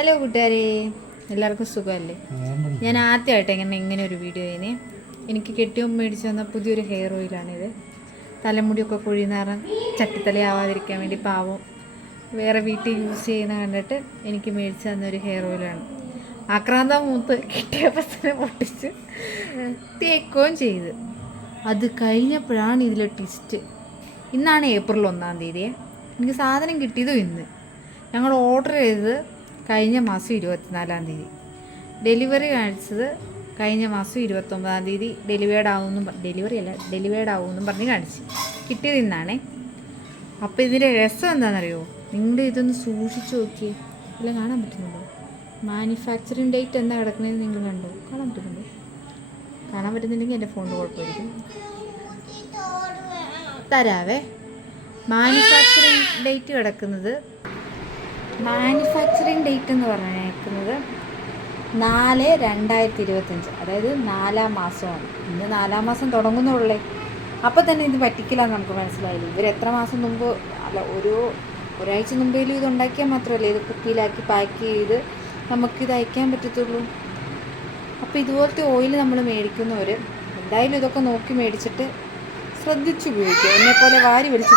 Hello കൂട്ടുകാരെ, എല്ലാവർക്കും സുഖമല്ലേ? ഞാൻ ആദ്യമായിട്ട് ഇങ്ങനെ ഒരു വീഡിയോ ചെയ്യുന്നേ. എനിക്ക് കെട്ടിയോൻ മേടിച്ച് തന്ന പുതിയൊരു ഹെയർ ഓയിലാണിത്. തലമുടിയൊക്കെ കൊഴിയുന്ന ചട്ടിത്തലയാവാതിരിക്കാൻ വേണ്ടി പാവം വേറെ വീട്ടിൽ യൂസ് ചെയ്യുന്ന കണ്ടിട്ട് എനിക്ക് മേടിച്ച് തന്നൊരു ഹെയർ ഓയിലാണ്. ആക്രാന്ത മൂത്ത് കിട്ടിയപ്പോൾ തന്നെ പൊട്ടിച്ച് തേക്കുകയും ചെയ്ത്. അത് കഴിഞ്ഞപ്പോഴാണ് ഇതിലെ ട്വിസ്റ്റ്. ഇന്നാണ് ഏപ്രിൽ 1-ാം തീയതി. എനിക്ക് സാധനം കിട്ടിയതും ഇന്ന്. ഞങ്ങൾ ഓർഡർ ചെയ്തത് കഴിഞ്ഞ മാസം 24-ാം തീയതി. ഡെലിവറി കാണിച്ചത് കഴിഞ്ഞ മാസം 29-ാം തീയതി. ഡെലിവേർഡ് ആവുമെന്നും പറഞ്ഞ് കാണിച്ച്. കിട്ടിയത് ഇന്നാണേ. അപ്പോൾ ഇതിൻ്റെ രസം എന്താണെന്നറിയോ? നിങ്ങൾ ഇതൊന്ന് സൂക്ഷിച്ച് നോക്കിയേ. എല്ലാം കാണാൻ പറ്റുന്നുണ്ടോ? മാനുഫാക്ചറിങ് ഡേറ്റ് എന്താ കിടക്കുന്നതെന്ന് നിങ്ങൾ കണ്ടോ? കാണാൻ പറ്റുന്നുണ്ടോ? കാണാൻ പറ്റുന്നില്ലെങ്കിൽ എൻ്റെ ഫോണിൽ കുഴപ്പമായിരിക്കും. തരാവേ. മാനുഫാക്ചറിങ് ഡേറ്റ് എന്ന് പറഞ്ഞേക്കുന്നത് 4/2025, അതായത് 4-ാം മാസമാണ്. ഇന്ന് 4-ാം മാസം തുടങ്ങുന്നുള്ളേ. അപ്പോൾ തന്നെ ഇത് പറ്റിക്കില്ലാന്ന് നമുക്ക് മനസ്സിലായില്ലേ? ഇവർ എത്ര മാസം മുമ്പ് ഒരാഴ്ച മുമ്പേലും ഇത് ഉണ്ടാക്കിയാൽ മാത്രമല്ലേ ഇത് കുപ്പിയിലാക്കി പാക്ക് ചെയ്ത് നമുക്കിത് അയക്കാൻ പറ്റത്തുള്ളൂ. അപ്പോൾ ഇതുപോലത്തെ ഓയിൽ നമ്മൾ മേടിക്കുന്നവർ എന്തായാലും ഇതൊക്കെ നോക്കി മേടിച്ചിട്ട് ശ്രദ്ധിച്ച് ഉപയോഗിക്കുക. എന്നെപ്പോലെ വാരി വലിച്ച്